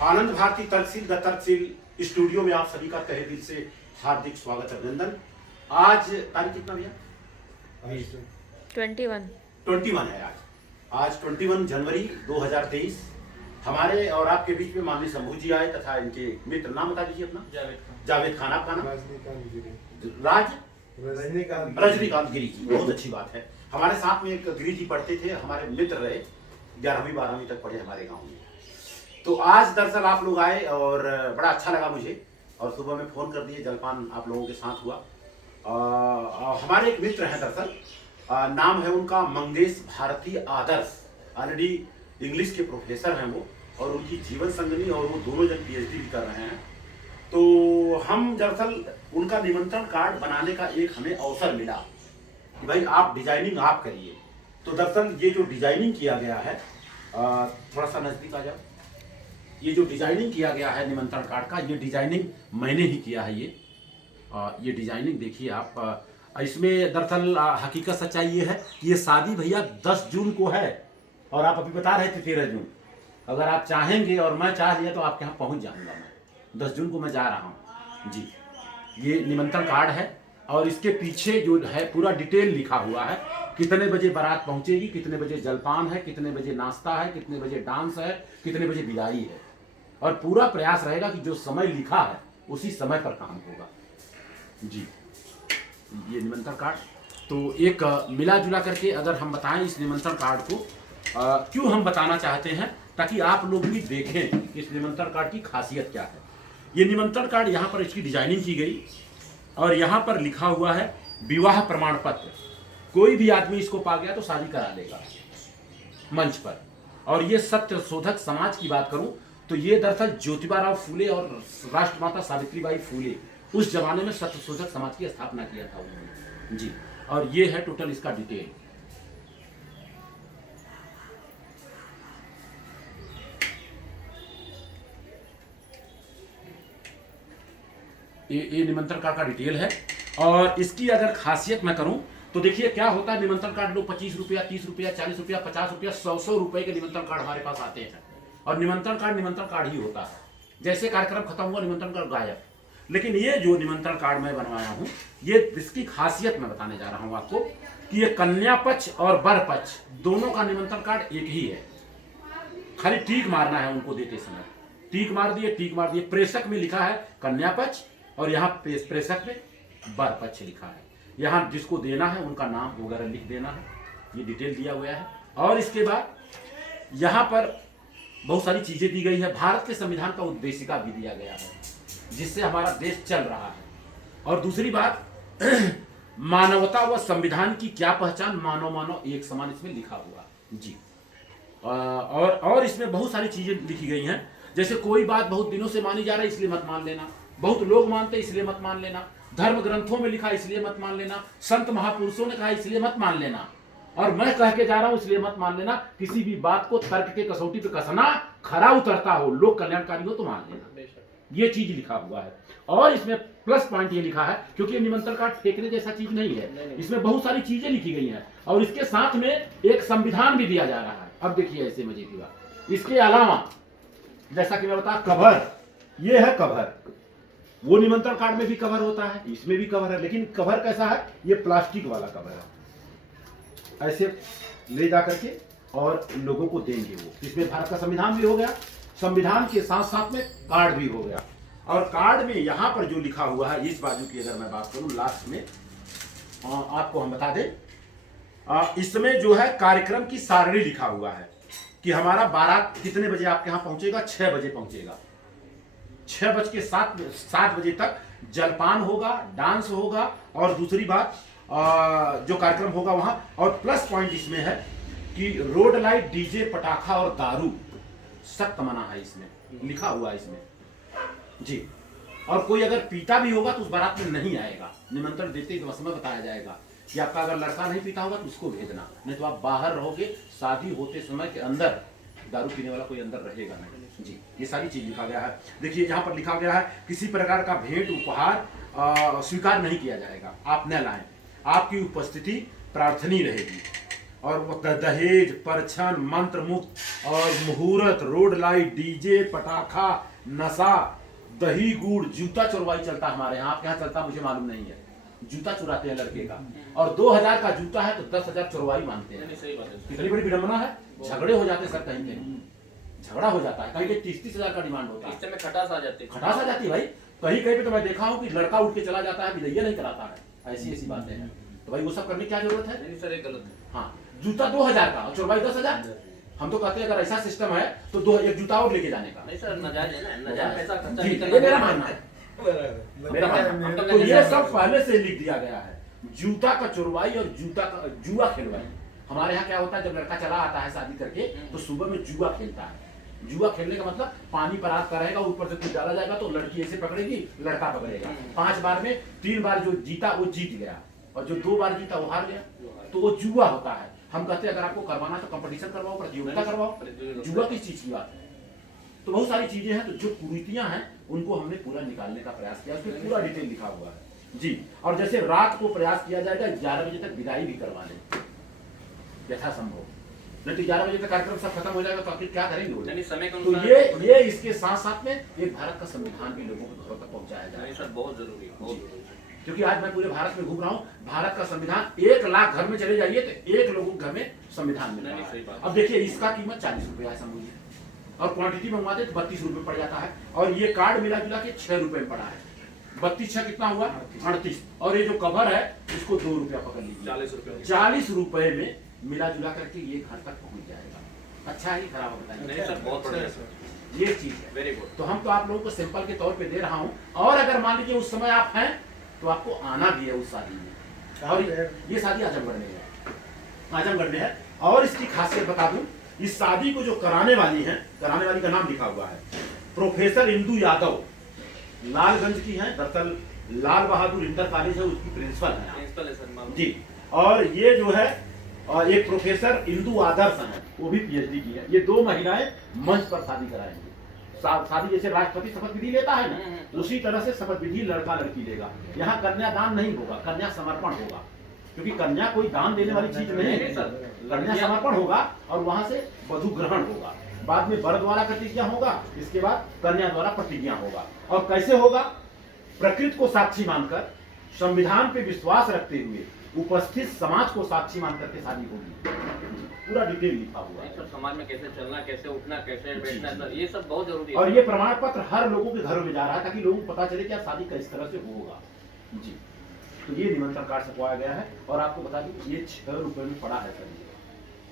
Anand Bharti तर्कशील the तर्कशील studio में आप सभी का तहे दिल से हार्दिक स्वागत अभिनंदन। आज तारीख कितना भैया? 21 है आज 21 जनवरी 2023। हमारे और आपके बीच में माननीय शंभू जी आए तथा इनके मित्र, नाम बता दीजिए अपना। जावेद खान। आपका नाम? रजनीकांत गिरी जी। बहुत अच्छी बात है। हमारे साथ में एक गिरी जी पढ़ते थे, हमारे मित्र रहे, 11वीं 12वीं तक पढ़े हमारे गांव में। तो आज दरअसल आप लोग आए और बड़ा अच्छा लगा मुझे, और सुबह में फ़ोन कर दिए, जलपान आप लोगों के साथ हुआ। हमारे एक मित्र हैं दरअसल, नाम है उनका मंगेश भारती आदर्श। ऑलरेडी इंग्लिश के प्रोफेसर हैं वो, और उनकी जीवन संगनी और वो दोनों जन पीएचडी भी कर रहे हैं। तो हम दरअसल उनका निमंत्रण कार्ड बनाने का एक हमें अवसर मिला कि भाई आप डिजाइनिंग आप करिए। तो दरअसल ये जो डिजाइनिंग किया गया है, थोड़ा सा नजदीक आ जाओ। ये जो डिजाइनिंग किया गया है निमंत्रण कार्ड का, ये डिजाइनिंग मैंने ही किया है। ये डिजाइनिंग देखिए आप। इसमें दरअसल हकीकत सच्चाई ये है कि ये शादी भैया 10 जून को है, और आप अभी बता रहे थे 13 जून। अगर आप चाहेंगे और मैं चाह लिया तो आपके यहाँ पहुँच जाऊँगा। मैं 10 जून को मैं जा रहा हूँ जी। ये निमंत्रण कार्ड है, और इसके पीछे जो है पूरा डिटेल लिखा हुआ है। कितने बजे बारात पहुँचेगी, कितने बजे जलपान है, कितने बजे नाश्ता है, कितने बजे डांस है, कितने बजे विदाई है। और पूरा प्रयास रहेगा कि जो समय लिखा है उसी समय पर काम होगा जी। ये निमंत्रण कार्ड तो एक मिला जुला करके अगर हम बताएं इस निमंत्रण कार्ड को, क्यों हम बताना चाहते हैं, ताकि आप लोग भी देखें कि इस निमंत्रण कार्ड की खासियत क्या है। ये निमंत्रण कार्ड यहाँ पर इसकी डिजाइनिंग की गई, और यहाँ पर लिखा हुआ है विवाह प्रमाण पत्र। कोई भी आदमी इसको पा गया तो शादी करा लेगा मंच पर। और ये सत्य शोधक समाज की बात करूं तो ये दरअसल ज्योतिबा फूले और राष्ट्रमाता सावित्रीबाई फूले उस जमाने में सत्य शोधक समाज की स्थापना किया था उन्होंने जी। और ये है टोटल इसका डिटेल। ये निमंत्रण कार्ड का डिटेल है। और इसकी अगर खासियत मैं करूं तो देखिए क्या होता है। निमंत्रण कार्ड लोग 25 रुपया, 30 रुपया, 40 रुपया, 50 रुपया, 100 रुपए के निमंत्रण कार्ड हमारे पास आते हैं, और निमंत्रण कार्ड ही होता है। जैसे कार्यक्रम खत्म हुआ निमंत्रण कार्ड गायब। लेकिन ये जो निमंत्रण कार्ड मैं बनवाया हूं, ये इसकी खासियत मैं बताने जा रहा हूं आपको कि ये कन्या पक्ष और वर पक्ष दोनों का निमंत्रण कार्ड एक ही है। खाली टीक मारना है उनको देते समय। टीक मार दिए। प्रेषक में लिखा है कन्या पक्ष, और यहाँ प्रेषक में वर पक्ष लिखा है। यहाँ जिसको देना है उनका नाम वगैरह लिख देना है। ये डिटेल दिया हुआ है। और इसके बाद यहाँ पर बहुत सारी चीजें दी गई है। भारत के संविधान का उद्देशिका भी दिया गया है, जिससे हमारा देश चल रहा है। और दूसरी बात मानवता व संविधान की क्या पहचान, मानव एक समान, इसमें लिखा हुआ जी। और इसमें बहुत सारी चीजें लिखी गई हैं। जैसे कोई बात बहुत दिनों से मानी जा रही है इसलिए मत मान लेना, बहुत लोग मानते इसलिए मत मान लेना, धर्म ग्रंथों में लिखा इसलिए मत मान लेना, संत महापुरुषों ने कहा इसलिए मत मान लेना, और मैं कह के जा रहा हूं इसलिए मत मान लेना। किसी भी बात को तर्क के कसौटी पे कसना, खरा उतरता हो, लोक कल्याणकारी हो तो मान लेना। ये चीज लिखा हुआ है। और इसमें प्लस पॉइंट ये लिखा है, क्योंकि ये निमंत्रण कार्ड फेंकने जैसा चीज नहीं है, इसमें बहुत सारी चीजें लिखी गई हैं, और इसके साथ में एक संविधान भी दिया जा रहा है। अब देखिए ऐसे मजे की बात, इसके अलावा जैसा कि मैं बता, कवर, ये है कवर। वो निमंत्रण कार्ड में भी कवर होता है, इसमें भी कवर है, लेकिन कवर कैसा है, ये प्लास्टिक वाला कवर है। ऐसे ले जा करके और लोगों को देंगे वो। इसमें भारत का संविधान भी हो गया, संविधान के साथ साथ में कार्ड भी हो गया। और कार्ड में यहाँ पर जो लिखा हुआ है, इस बाजू की अगर मैं बात करूं, लास्ट में आपको हम बता दें, इसमें जो है कार्यक्रम की सारणी लिखा हुआ है कि हमारा बारात कितने बजे आपके यहाँ पहुंचेगा। 6 बजे पहुंचेगा। 6:07 बजे तक जलपान होगा, डांस होगा, और दूसरी बात जो कार्यक्रम होगा वहां। और प्लस पॉइंट इसमें है कि रोड लाइट, डीजे, पटाखा और दारू सख्त मना है, इसमें लिखा हुआ है इसमें जी। और कोई अगर पीता भी होगा तो उस बारात में नहीं आएगा। निमंत्रण देते ही समय बताया जाएगा कि आपका अगर लड़का नहीं पीता होगा तो उसको भेजना, नहीं तो आप बाहर रहोगे। शादी होते समय के अंदर दारू पीने वाला कोई अंदर रहेगा नहीं जी। ये सारी चीज लिखा गया है। देखिए यहाँ पर लिखा गया है किसी प्रकार का भेंट उपहार स्वीकार नहीं किया जाएगा, आप न लाएं, आपकी उपस्थिति प्रार्थनीय रहेगी। और वो दहेज, परछन, मंत्र मुक्त और मुहूर्त, रोड लाइट, डीजे, पटाखा, नशा, दही गुड़, जूता चोरवाई चलता है हमारे यहाँ। आपके यहाँ चलता मुझे मालूम नहीं है। जूता चुराते हैं लड़के का, और 2000 का जूता है तो 10,000 चोरवाई मानते हैं। कितनी बड़ी विडंबना है। झगड़े हो जाते सर, कहीं कहीं झगड़ा हो जाता है, कहीं कहीं 30,000 का डिमांड होता है। इससे में खटास आ जाती है, खटास आ जाती है भाई। कहीं कहीं पे तो मैं देखा हूँ कि लड़का उठ के चला जाता है, विदैया नहीं कराता है। ऐसी ऐसी बातें हैं। तो भाई वो सब करने की क्या जरूरत है। नहीं सर, ये गलत है। हाँ, जूता 2000 का और चोरवाई 10,000। हम तो कहते हैं अगर ऐसा सिस्टम है तो एक जूता और लेके जाने का। नहीं सर, नाजायज है ना, नाजायज पैसा खर्चा जी, नहीं ये करना। मेरा मानना है, मेरा मानना है। तो ये सब पहले से लिख दिया गया है। जूता का चोरवाई और जूता का जुआ खेलवाई। हमारे यहाँ क्या होता है, जब लड़का चला आता है शादी करके तो सुबह में जुआ खेलता है। जुआ खेलने का मतलब पानी परात का रहेगा, ऊपर से कुछ डाला जाएगा तो लड़की ऐसे पकड़ेगी, लड़का पकड़ेगा। 5 बार में 3 बार जो जीता वो जीत गया, और जो 2 बार जीता वो हार गया। तो वो जुआ होता है। हम कहते हैं अगर आपको करवाना तो कंपटीशन करवाओ, प्रतियोगिता करवाओ। जुआ किस चीज की बात है। तो बहुत सारी चीजें हैं। तो जो कुरीतियां हैं उनको हमने पूरा निकालने का प्रयास किया, उसमें पूरा डिटेल लिखा हुआ है जी। और जैसे रात को प्रयास किया जाएगा 11 बजे तक विदाई भी करवा लें यथासंभव, नहीं तो 11 बजे तक कार्यक्रम सब खत्म हो जाएगा तो आखिर क्या करेंगे वो। समय तो ये इसके साथ साथ में एक भारत का संविधान भी लोगों के घरों तक पहुंचाया जाए सर, बहुत जरूरी है, बहुत जरूरी है। क्योंकि आज मैं पूरे भारत में घूम रहा हूँ, भारत का संविधान 1 लाख घर में चले जाइए तो 1 लोगों के घर में संविधान मिल रहा है। अब देखिए इसका कीमत 40 रुपया है समझिए, और क्वांटिटी मंगवाते तो 32 रुपये पड़ जाता है। और ये कार्ड मिला जुला के 6 रुपये में पड़ा है। 32 6 कितना हुआ 38। और ये जो कवर है इसको 2 रुपया पकड़ लीजिए, 40 रुपये। 40 रुपये में मिला जुला करके ये घर तक पहुंच जाएगा। अच्छा है, खराब बताइए। नहीं सर, बहुत बढ़िया सर, ये चीज है। Very good. तो हम तो आप लोगों को सैंपल के तौर पे दे रहा हूँ। और अगर मान लीजिए उस समय आप हैं तो आपको आना भी है उस शादी में। और ये शादी आजमगढ़ में है, आजमगढ़ में है। और इसकी खासियत बता दूं, इस शादी को जो कराने वाली है, कराने वाली का नाम लिखा हुआ है प्रोफेसर इंदू यादव, लालगंज की है। दरअसल लाल बहादुर इंटर कॉलेज है, उसकी प्रिंसिपल है जी। और ये जो है एक प्रोफेसर इंदू आदर्श है, वो भी पीएचडी की है। ये 2 महिलाएं मंच पर शादी कराएंगी। शादी जैसे राष्ट्रपति शपथ विधि लेता है ना, उसी तरह से शपथ विधि लड़का लड़की लेगा। यहाँ कन्यादान नहीं होगा, कन्या समर्पण होगा। क्योंकि कन्या कोई दान देने वाली चीज नहीं है सर, कन्या समर्पण होगा और वहां से वधु ग्रहण होगा। बाद में वर द्वारा प्रतिज्ञा होगा, इसके बाद कन्या द्वारा प्रतिज्ञा होगा। और कैसे होगा, प्रकृति को साक्षी मानकर, संविधान पे विश्वास रखते हुए, उपस्थित समाज को साक्षी मान करके शादी होगी। पूरा डिटेल लिखा हुआ है। समाज में कैसे चलना, कैसे उठना, कैसे बैठना सर, ये सब बहुत जरूरी है। और ये प्रमाण पत्र हर लोगों के घरों में जा रहा है ताकि लोगों को पता चले कि आप शादी किस तरह से होगा जी। तो ये निमंत्रण कार्ड छपवाया गया है। और आपको बता दूं ये 6 रुपए में पड़ा है सर।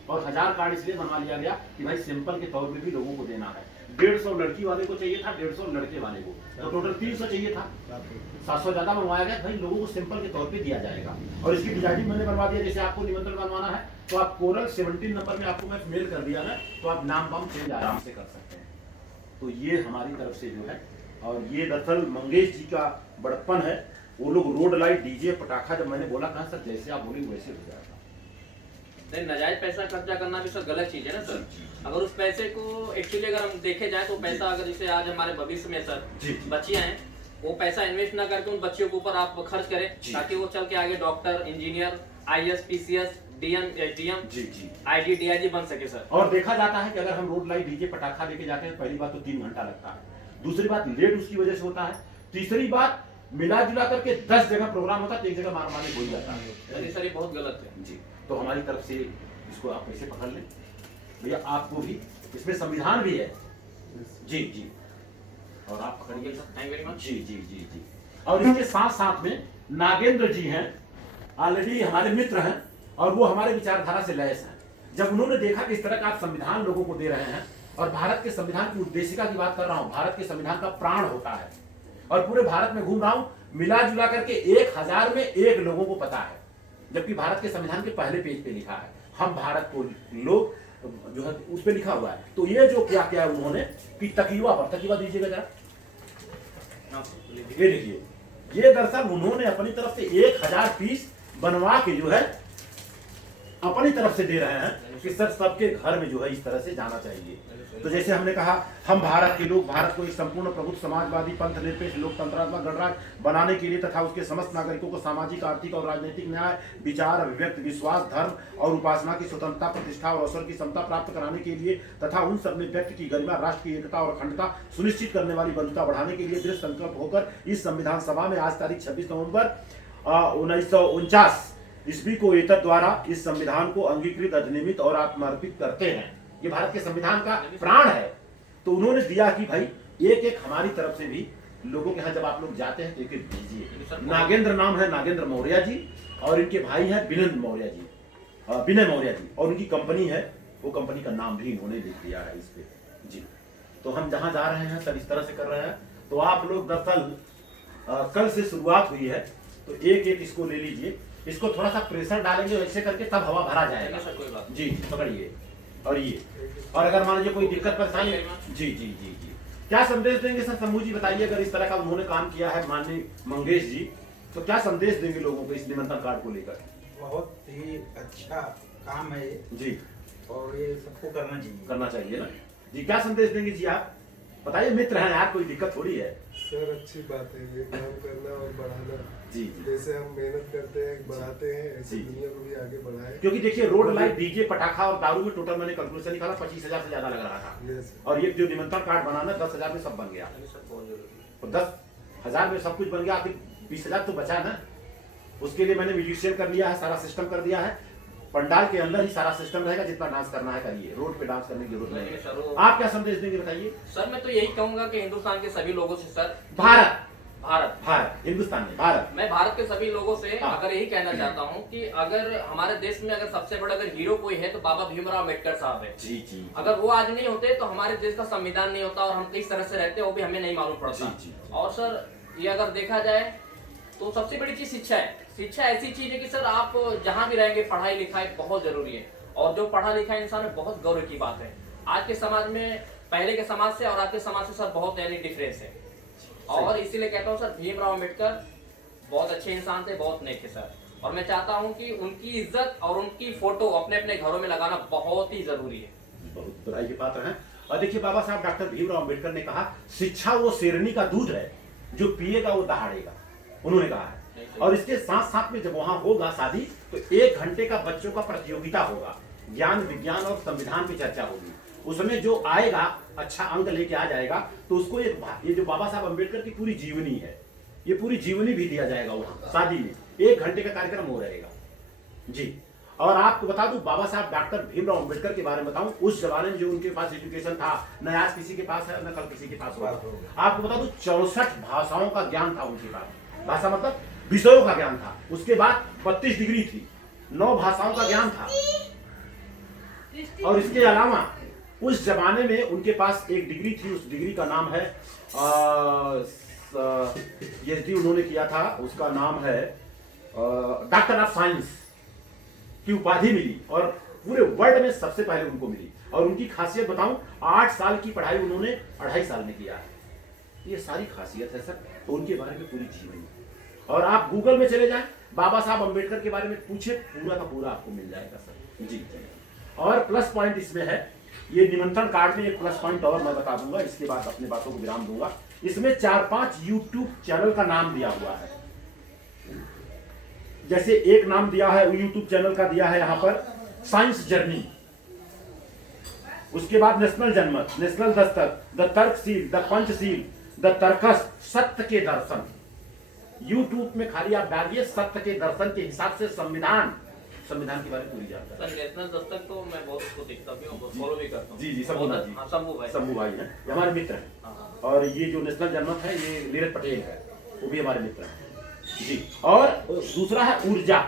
और 1000 कार्ड इसलिए बनवा लिया गया कि भाई सिंपल के तौर पे भी लोगों को देना है। 150 लड़की वाले को चाहिए था, 150 लड़के वाले को, तो टोटल 300 चाहिए था। 700 ज्यादा मंगवाया गया भाई, लोगों को सिंपल के तौर पे दिया जाएगा। और इसकी डिजाइनिंग मैंने बनवा दिया। जैसे आपको निमंत्रण बनवाना है तो आप कोरल 17 नंबर में आपको मैं मेल कर दिया है, तो आप नाम वाम चेंज आराम से कर सकते हैं। तो ये हमारी तरफ से जो है। और ये दरअसल मंगेश जी का बड़प्पन है। वो लोग रोड लाइट, डीजे, पटाखा, जब मैंने बोला कहा सर जैसे आप बोलेंगे वैसे हो जाएगा। नहीं, नाजायज पैसा खर्चा करना भी सर गलत चीज है ना सर। अगर उस पैसे को एक्चुअली अगर हम देखे जाए तो पैसा अगर जैसे आज हमारे भविष्य में सर बच्चियां हैं, वो पैसा इन्वेस्ट ना करके उन बच्चियों के ऊपर आप खर्च करें ताकि वो चल के आगे doctor, engineer, IAS, PCS, DM, IG, DIG बन सके सर। और देखा जाता है कि अगर हम रोड लाइट, डीजे, पटाखा लेके जाते हैं, पहली बात तो 3 घंटा लगता है। दूसरी बात लेट उसकी वजह से होता है। तीसरी बात मिला जुला करके 10 जगह प्रोग्राम होता है तो एक जगह मार मारने भूल जाता है। सर ये बहुत गलत है जी। तो हमारी तरफ से इसको आप कैसे पकड़ लें भैया, आपको भी इसमें संविधान भी है जी जी। और आप पकड़िए थैंक यू वेरी मच जी जी जी जी। और इसके साथ साथ में नागेंद्र जी हैं, ऑलरेडी हमारे मित्र हैं और वो हमारे विचारधारा से लैस हैं। जब उन्होंने देखा कि इस तरह का आप संविधान लोगों को दे रहे हैं, और भारत के संविधान की उद्देशिका की बात कर रहा हूं, भारत के संविधान का प्राण होता है, और पूरे भारत में घूम रहा हूं, मिला जुला करके 1000 में 1 लोगों को पता है। जबकि भारत के संविधान के पहले पेज पे लिखा है हम भारत को लोग जो है उस पे लिखा हुआ है। तो ये जो क्या क्या है उन्होंने कि तकीवा पर, तकीवा दीजिएगा जरा, ये देखिए, ये दरअसल उन्होंने अपनी तरफ से 1000 पीस बनवा के जो है अपनी तरफ से दे रहे हैं कि सर सबके घर में जो है इस तरह से जाना चाहिए। तो जैसे हमने कहा, हम भारत के लोग भारत को एक संपूर्ण प्रभुत्व समाजवादी पंथ निरपेक्ष लोकतंत्रात्मक गणराज्य बनाने के लिए तथा उसके समस्त नागरिकों को सामाजिक, आर्थिक और राजनीतिक न्याय, विचार, अभिव्यक्ति, विश्वास, धर्म और उपासना की स्वतंत्रता, प्रतिष्ठा और अवसर की समता प्राप्त कराने के लिए तथा उन सब में व्यक्ति की गरिमा, राष्ट्र की एकता और अखंडता सुनिश्चित करने वाली बंधुता बढ़ाने के लिए दृढ़ संकल्प होकर इस संविधान सभा में आज तारीख 26 नवंबर 1949 ईस्वी को एतद द्वारा इस संविधान को अंगीकृत, अधिनियमित और आत्मार्पित करते हैं। ये भारत के संविधान का प्राण है। तो उन्होंने दिया कि भाई एक एक हमारी तरफ से भी लोगों के यहाँ जब आप लोग जाते हैं तो एक एक दीजिए। नागेंद्र नाम है, नागेंद्र मौर्य जी, और इनके भाई हैं विनय मौर्य जी, विनय मौर्य जी, और उनकी कंपनी है, वो कंपनी का नाम भी इन्होंने लिख दिया है इस पे जी। तो हम जहाँ जा रहे हैं सब इस तरह से कर रहे हैं। तो आप लोग दरअसल कल से शुरुआत हुई है, तो एक एक इसको ले लीजिए। इसको थोड़ा सा प्रेशर डालेंगे ऐसे करके, तब हवा भरा जाएगा जी। पकड़िए। और ये, और अगर मान लीजिए कोई दिक्कत परेशानी, जी जी जी जी, क्या संदेश देंगे सर शंभू जी, बताइए। अगर इस तरह का उन्होंने काम किया है माननीय मंगेश जी, तो क्या संदेश देंगे लोगों को इस निमंत्रण कार्ड को लेकर? बहुत ही अच्छा काम है ये जी, और ये सबको करना चाहिए ना जी। क्या संदेश देंगे जी आप बताइए? मित्र हैं यार, कोई दिक्कत थोड़ी है सर। अच्छी बात है ये काम करना और बढ़ाना जी जी। जैसे हम मेहनत करते हैं, बढ़ाते हैं, ऐसे जी। दुनिया को भी आगे बढ़ाए। क्योंकि देखिए रोड लाइट, डीजे, पटाखा और दारू में टोटल मैंने कैलकुलेशन निकाला 25,000 से ज्यादा लग रहा था। यस। और ये जो निमंत्रण कार्ड बनाना 10,000 में सब बन गया। तो 10,000 में सब कुछ बन गया, आखिर 20,000 तो बचा ना। उसके लिए मैंने म्यूजिशियन कर लिया है, सारा सिस्टम कर दिया है। पंडाल के अंदर ही सारा सिस्टम रहेगा, जितना डांस करना है करिए, रोड पे डांस करने की जरूरत नहीं है। आप क्या संदेश देंगे बताइए? सर मैं तो यही कहूंगा कि हिंदुस्तान के सभी लोगों से, सर भारत भारत भारत हिंदुस्तान में भारत, मैं भारत के सभी लोगों से हाँ। अगर यही कहना चाहता हूँ कि अगर हमारे देश में अगर सबसे बड़ा अगर हीरो कोई है तो बाबा भीमराव अम्बेडकर साहब है जी जी। अगर वो आज नहीं होते तो हमारे देश का संविधान नहीं होता और हम किस तरह से रहते वो भी हमें नहीं मालूम पड़ता। जी, जी। और सर ये अगर देखा जाए तो सबसे बड़ी चीज शिक्षा है। शिक्षा ऐसी चीज है कि सर आप जहाँ भी रहेंगे पढ़ाई लिखाई बहुत जरूरी है, और जो पढ़ा लिखा इंसान है बहुत गौरव की बात है। आज के समाज में पहले के समाज से और आज के समाज से सर बहुत यानी डिफरेंस है, और इसीलिए कहता हूँ सर भीमराव अम्बेडकर बहुत अच्छे इंसान थे, बहुत नेक थे सर। और मैं चाहता हूँ कि उनकी इज्जत और उनकी फोटो अपने अपने घरों में लगाना बहुत ही जरूरी है। बहुत बड़ाई की पात्र हैं। और देखिए बाबा साहब डॉक्टर भीमराव अम्बेडकर ने कहा, शिक्षा वो शेरनी का दूध है जो पिएगा वो दहाड़ेगा, उन्होंने कहा है। और इसके साथ साथ में जब वहां होगा शादी तो 1 घंटे का बच्चों का प्रतियोगिता होगा, ज्ञान विज्ञान और संविधान की चर्चा होगी। उसमें जो आएगा अच्छा अंक लेके आ जाएगा तो उसको ये जो बाबा साहब अम्बेडकर की पूरी जीवनी है, ये पूरी जीवनी भी दिया जाएगा वहां शादी में। 1 घंटे का कार्यक्रम हो रहेगा जी। और आपको बता दूं बाबा साहब डॉक्टर भीमराव अम्बेडकर के बारे में बताऊं, उस जमाने में जो उनके पास एजुकेशन था न आज किसी के पास है न कल किसी के पास होगा। आपको बता दूं 64 भाषाओं का ज्ञान था उनके पास। भाषा मतलब विषयों का ज्ञान था। उसके बाद 32 डिग्री थी, 9 भाषाओं का ज्ञान था। और इसके अलावा उस जमाने में उनके पास एक डिग्री थी, उस डिग्री का नाम है पीएचडी उन्होंने किया था, उसका नाम है डॉक्टर ऑफ साइंस की उपाधि मिली और पूरे वर्ल्ड में सबसे पहले उनको मिली। और उनकी खासियत बताऊं, 8 साल की पढ़ाई उन्होंने 2.5 साल में किया है। ये सारी खासियत है सर। तो उनके बारे में पूरी जीवनी, और आप गूगल में चले जाएं बाबा साहब अम्बेडकर के बारे में पूछे, पूरा का पूरा आपको मिल जाएगा सर जी। और प्लस पॉइंट इसमें है, ये निमंत्रण कार्ड में एक प्लस पॉइंट और मैं बता दूंगा, इसके बाद अपने बातों को विराम दूंगा। इसमें 4-5 यूट्यूब चैनल का नाम दिया हुआ है। जैसे एक नाम दिया है यूट्यूब चैनल का, दिया है यहाँ पर साइंस जर्नी, उसके बाद national Janmat, national Dastak, the Tarksheel, the Panchsheel, the Tarkas, सत्य के दर्शन। यूट्यूब में खाली आप डालिए सत्य के दर्शन के हिसाब से संविधान के बारे में पूरी जानकारी। सर नेशनल दस्तक तो मैं बहुत उसको देखता भी हूँ, फॉलो भी करता हूँ। जी जी, शंभू भाई, शंभू भाई हैं, हमारे मित्र हैं। और ये जो नेशनल जनमत है ये नीरज पटेल है, वो भी हमारे मित्र हैं जी। और दूसरा है ऊर्जा।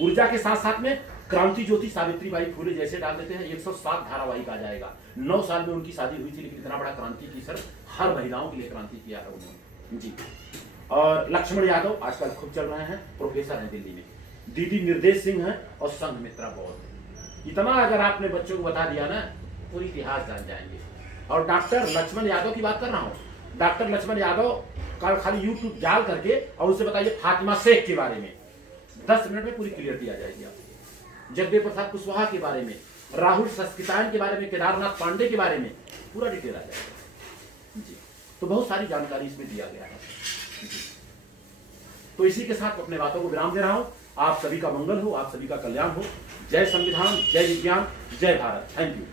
ऊर्जा के साथ साथ में क्रांति ज्योति सावित्रीबाई फुले जैसे डाल देते हैं। 107 धारावाहिक आ जाएगा। 9 साल में उनकी शादी हुई थी, लेकिन इतना बड़ा क्रांति की सर, हर महिलाओं के लिए क्रांति किया है उन्होंने जी। और लक्ष्मण यादव आजकल खूब चल रहे हैं, प्रोफेसर हैं दिल्ली में। दीदी निर्देश सिंह है और संघ मित्रा बहुत है। इतना अगर आपने बच्चों को बता दिया ना, पूरी इतिहास जान जाएंगे। और डॉक्टर लक्ष्मण यादव की बात कर रहा हूँ, डॉक्टर लक्ष्मण यादव का खाली यूट्यूब डाल करके और उससे बताइए फातिमा शेख के बारे में 10 मिनट में पूरी क्लियर दिया जाएगी। आप जगदेव प्रसाद कुशवाहा के बारे में राहुल सस्कितायन के बारे में, केदारनाथ पांडे के बारे में पूरा डिटेल आ जाएगा जी। तो बहुत सारी जानकारी इसमें दिया गया है जी। तो इसी के साथ अपने बातों को विराम दे रहा हूं। आप सभी का मंगल हो, आप सभी का कल्याण हो। जय संविधान, जय विज्ञान, जय भारत। Thank you.